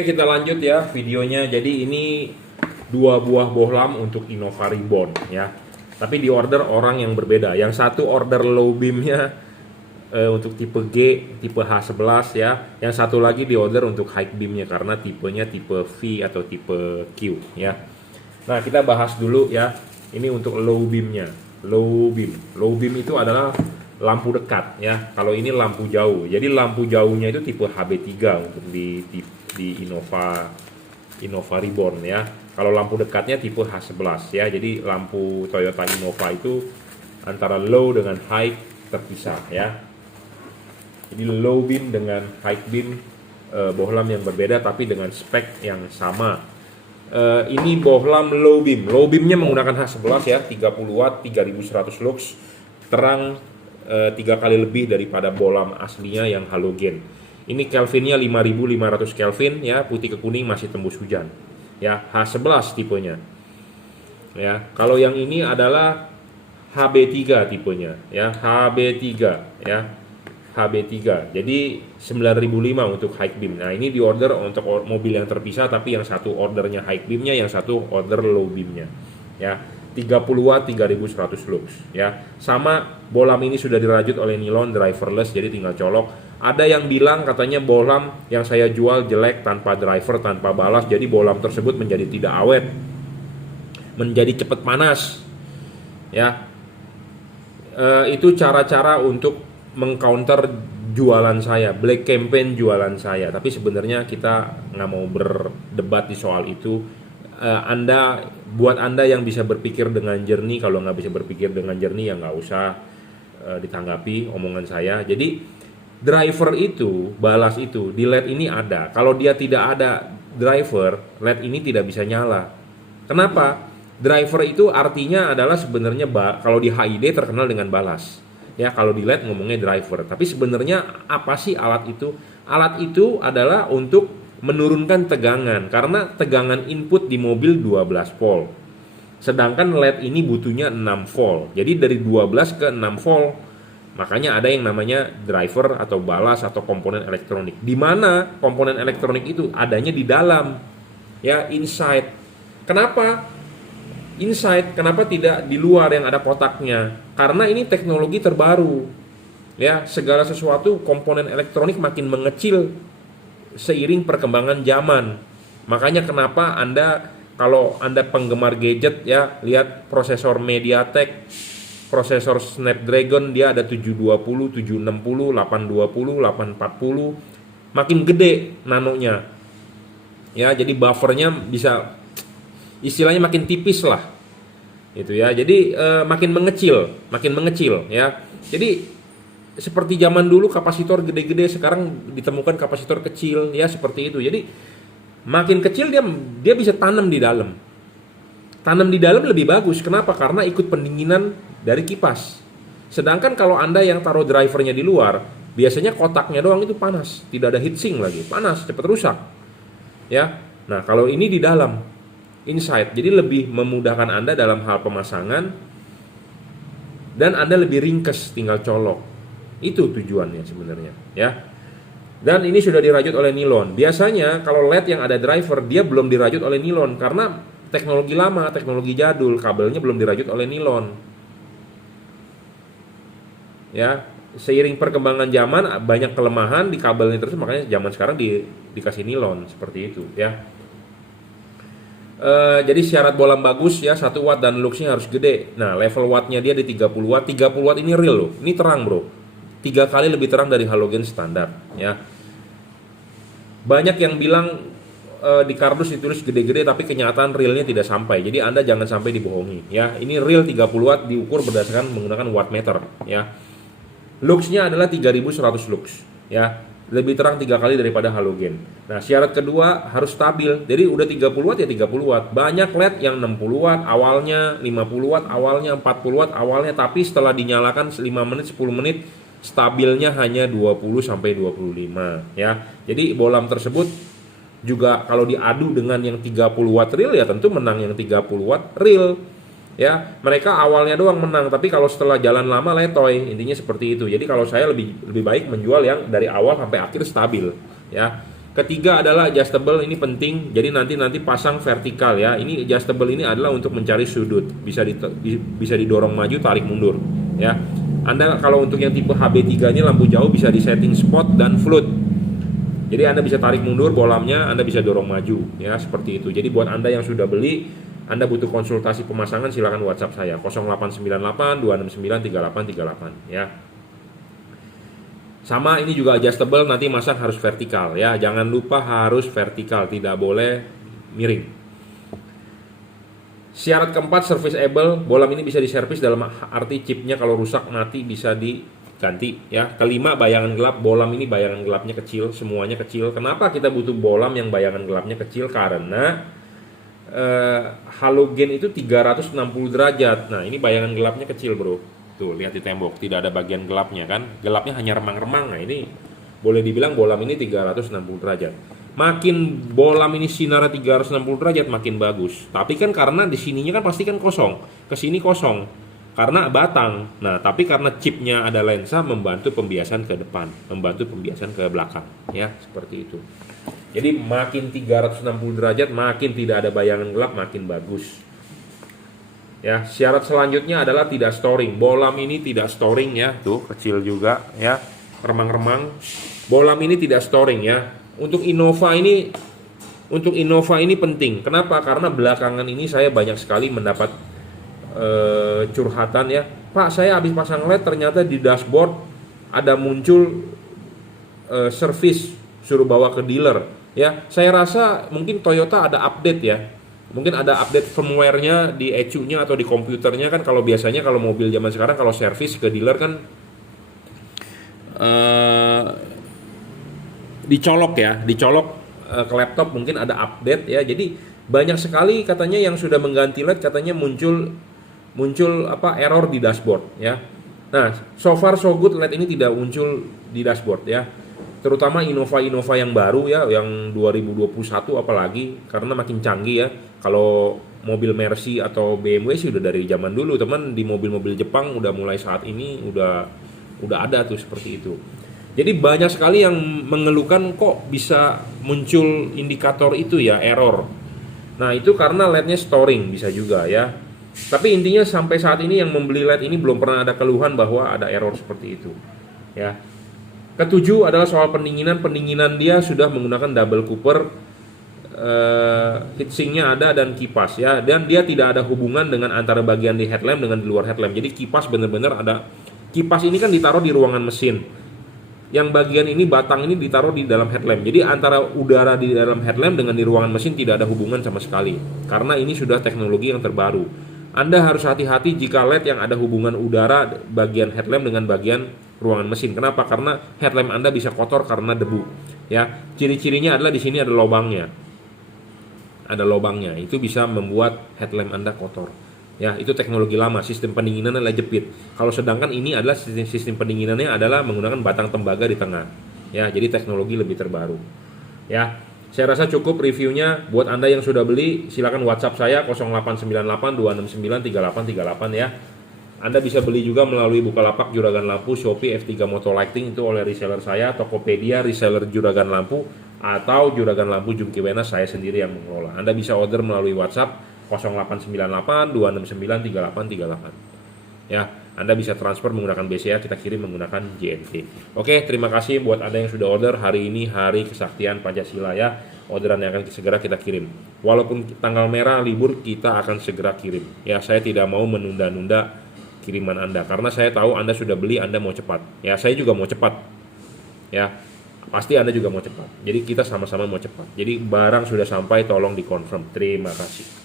Oke, kita lanjut ya videonya. Jadi ini dua buah bohlam untuk Innova Reborn ya. Tapi di order orang yang berbeda. Yang satu order low beamnya untuk tipe G, tipe H11 ya. Yang satu lagi di order untuk high beamnya karena tipenya tipe V atau tipe Q ya. Nah, kita bahas dulu ya. Ini untuk low beamnya. Low beam. Low beam itu adalah lampu dekat ya. Kalau ini lampu jauh. Jadi lampu jauhnya itu tipe HB3 untuk di Innova Reborn ya. Kalau lampu dekatnya tipe H11 ya. Jadi lampu Toyota Innova itu antara low dengan high terpisah ya. Jadi low beam dengan high beam bohlam yang berbeda tapi dengan spek yang sama. Ini bohlam low beam. Low beamnya menggunakan H11 ya, 30 watt, 3100 lux, terang 3 kali lebih daripada bohlam aslinya yang halogen. Ini Kelvinnya 5500 Kelvin ya, putih ke kuning masih tembus hujan. Ya, H11 tipenya. Ya, kalau yang ini adalah HB3 tipenya ya, HB3 ya. HB3. Jadi 9005 untuk high beam. Nah, ini di order untuk mobil yang terpisah tapi yang satu ordernya high beamnya, yang satu order low beamnya. Ya. 30 watt 3100 lux ya. Sama bohlam ini sudah dirajut oleh nilon driverless jadi tinggal colok. Ada yang bilang katanya bohlam yang saya jual jelek tanpa driver, tanpa balas, jadi bohlam tersebut menjadi tidak awet. Menjadi cepat panas. Ya. Itu cara-cara untuk mengcounter jualan saya, black campaign jualan saya. Tapi sebenarnya kita nggak mau berdebat di soal itu. Buat anda yang bisa berpikir dengan jernih, kalau nggak bisa berpikir dengan jernih ya nggak usah ditanggapi omongan saya. Jadi driver itu, balas itu di LED ini ada. Kalau dia tidak ada driver, LED ini tidak bisa nyala. Kenapa? Driver itu artinya adalah sebenarnya kalau di HID terkenal dengan balas. Ya, kalau di LED ngomongnya driver. Tapi sebenarnya apa sih alat itu? Alat itu adalah untuk menurunkan tegangan karena tegangan input di mobil 12 volt. Sedangkan LED ini butuhnya 6 volt. Jadi dari 12 ke 6 volt. Makanya ada yang namanya driver atau balas atau komponen elektronik. Di mana komponen elektronik itu adanya di dalam. Ya, inside. Kenapa? Inside, kenapa tidak di luar yang ada kotaknya? Karena ini teknologi terbaru. Ya, segala sesuatu komponen elektronik makin mengecil seiring perkembangan zaman. Makanya kenapa kalau Anda penggemar gadget ya, lihat prosesor MediaTek, prosesor Snapdragon dia ada 720, 760, 820, 840, makin gede nanonya. Ya, jadi buffernya bisa istilahnya makin tipis lah itu ya. Jadi makin mengecil ya. Jadi seperti zaman dulu kapasitor gede-gede, sekarang ditemukan kapasitor kecil ya, seperti itu. Jadi makin kecil dia bisa tanam di dalam lebih bagus. Kenapa? Karena ikut pendinginan dari kipas. Sedangkan kalau Anda yang taruh drivernya di luar, biasanya kotaknya doang itu panas, tidak ada heatsink lagi, panas, cepat rusak ya. Nah, kalau ini di dalam inside, jadi lebih memudahkan Anda dalam hal pemasangan dan Anda lebih ringkes tinggal colok. Itu tujuannya sebenarnya ya. Dan ini sudah dirajut oleh nilon. Biasanya kalau LED yang ada driver dia belum dirajut oleh nilon karena teknologi lama, teknologi jadul, kabelnya belum dirajut oleh nilon. Ya, seiring perkembangan zaman banyak kelemahan di kabelnya terus, makanya zaman sekarang dikasih nilon seperti itu ya. Jadi syarat bohlam bagus ya, 1 watt dan luxnya harus gede. Nah, level wattnya dia di 30 watt. 30 watt ini real loh. Ini terang bro, 3 kali lebih terang dari halogen standar ya. Banyak yang bilang di kardus ditulis gede-gede tapi kenyataan realnya tidak sampai. Jadi Anda jangan sampai dibohongi ya. Ini real 30 watt diukur berdasarkan menggunakan wattmeter ya. Luxnya adalah 3100 lux ya. Lebih terang 3 kali daripada halogen. Nah, syarat kedua harus stabil. Jadi udah 30 watt ya 30 watt. Banyak LED yang 60 watt awalnya, 50 watt awalnya, 40 watt awalnya, tapi setelah dinyalakan 5 menit, 10 menit stabilnya hanya 20 sampai 25 ya. Jadi bohlam tersebut juga kalau diadu dengan yang 30 watt real ya tentu menang yang 30 watt real. Ya, mereka awalnya doang menang, tapi kalau setelah jalan lama letoy, intinya seperti itu. Jadi kalau saya lebih baik menjual yang dari awal sampai akhir stabil, ya. Ketiga adalah adjustable, ini penting. Jadi nanti pasang vertikal ya. Ini adjustable ini adalah untuk mencari sudut. Bisa didorong maju, tarik mundur ya. Anda kalau untuk yang tipe HB3-nya lampu jauh bisa disetting spot dan float. Jadi Anda bisa tarik mundur bolamnya, Anda bisa dorong maju ya, seperti itu. Jadi buat Anda yang sudah beli, Anda butuh konsultasi pemasangan, silakan WhatsApp saya 0898 269 3838 ya. Sama ini juga adjustable, nanti masang harus vertikal ya. Jangan lupa harus vertikal, tidak boleh miring. Syarat keempat, serviceable. Bolam ini bisa diservis dalam arti chipnya kalau rusak mati bisa diganti ya. Kelima, bayangan gelap. Bolam ini bayangan gelapnya kecil, semuanya kecil. Kenapa kita butuh bolam yang bayangan gelapnya kecil? Karena halogen itu 360 derajat. Nah, ini bayangan gelapnya kecil, bro. Tuh, lihat di tembok, tidak ada bagian gelapnya kan. Gelapnya hanya remang-remang. Nah, ini boleh dibilang bolam ini 360 derajat. Makin bolam ini sinar 360 derajat makin bagus. Tapi kan karena di sininya kan pasti kan kosong. Ke sini kosong. Karena batang. Nah, tapi karena chipnya ada lensa membantu pembiasan ke depan, membantu pembiasan ke belakang, ya, seperti itu. Jadi makin 360 derajat, makin tidak ada bayangan gelap, makin bagus. Ya, syarat selanjutnya adalah tidak storing. Bolam ini tidak storing ya, tuh kecil juga ya, remang-remang. Bolam ini tidak storing ya. Untuk Innova ini penting. Kenapa? Karena belakangan ini saya banyak sekali mendapat curhatan ya. Pak, saya habis pasang LED ternyata di dashboard ada muncul servis suruh bawa ke dealer ya. Saya rasa mungkin Toyota ada update ya. Mungkin ada update firmware-nya di ECU-nya atau di komputernya kan. Kalau biasanya kalau mobil zaman sekarang kalau servis ke dealer kan dicolok ke laptop, mungkin ada update ya. Jadi banyak sekali katanya yang sudah mengganti LED katanya muncul error di dashboard ya. Nah, so far so good, LED ini tidak muncul di dashboard ya. Terutama Innova yang baru ya, yang 2021 apalagi, karena makin canggih ya. Kalau mobil Mercy atau BMW sih udah dari zaman dulu, teman. Di mobil-mobil Jepang udah mulai saat ini udah ada tuh seperti itu. Jadi banyak sekali yang mengeluhkan kok bisa muncul indikator itu ya, error. Nah, itu karena LED-nya storing bisa juga ya. Tapi intinya sampai saat ini yang membeli LED ini belum pernah ada keluhan bahwa ada error seperti itu ya. Ketujuh adalah soal pendinginan. Pendinginan dia sudah menggunakan double cooper, heatsinknya ada dan kipas ya. Dan dia tidak ada hubungan dengan antara bagian di headlamp dengan di luar headlamp. Jadi kipas benar-benar ada. Kipas ini kan ditaruh di ruangan mesin. Yang bagian ini, batang ini ditaruh di dalam headlamp. Jadi antara udara di dalam headlamp dengan di ruangan mesin tidak ada hubungan sama sekali. Karena ini sudah teknologi yang terbaru. Anda harus hati-hati jika LED yang ada hubungan udara bagian headlamp dengan bagian ruangan mesin. Kenapa? Karena headlamp Anda bisa kotor karena debu. Ya, ciri-cirinya adalah di sini ada lubangnya. Ada lubangnya. Itu bisa membuat headlamp Anda kotor. Ya, itu teknologi lama. Sistem pendinginan adalah jepit. Kalau sedangkan ini adalah sistem pendinginannya adalah menggunakan batang tembaga di tengah. Ya, jadi teknologi lebih terbaru. Ya. Saya rasa cukup reviewnya. Buat Anda yang sudah beli, silakan WhatsApp saya 0898 269 3838 ya. Anda bisa beli juga melalui Bukalapak, Juragan Lampu, Shopee, F3 Motor Lighting itu oleh reseller saya, Tokopedia, reseller Juragan Lampu, atau Juragan Lampu Jumki Wenas, saya sendiri yang mengelola. Anda bisa order melalui WhatsApp 0898 269 3838. Ya, Anda bisa transfer menggunakan BCA, kita kirim menggunakan JNT. Oke, terima kasih buat Anda yang sudah order. Hari ini hari kesaktian Pancasila ya. Orderan yang akan segera kita kirim. Walaupun tanggal merah libur, kita akan segera kirim. Ya, saya tidak mau menunda-nunda kiriman Anda karena saya tahu Anda sudah beli, Anda mau cepat. Ya, saya juga mau cepat. Ya, pasti Anda juga mau cepat. Jadi kita sama-sama mau cepat. Jadi barang sudah sampai, tolong dikonfirm. Terima kasih.